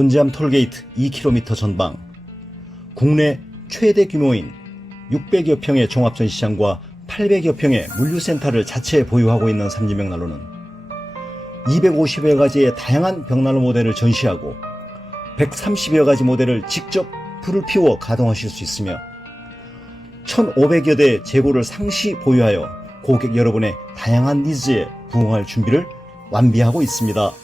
본지암 톨게이트 2km 전방, 국내 최대 규모인 600여 평의 종합전시장과 800여 평의 물류센터를 자체에 보유하고 있는 삼진벽난로는 250여 가지의 다양한 벽난로 모델을 전시하고 130여 가지 모델을 직접 불을 피워 가동하실 수 있으며 1,500여 대 재고를 상시 보유하여 고객 여러분의 다양한 니즈에 부응할 준비를 완비하고 있습니다.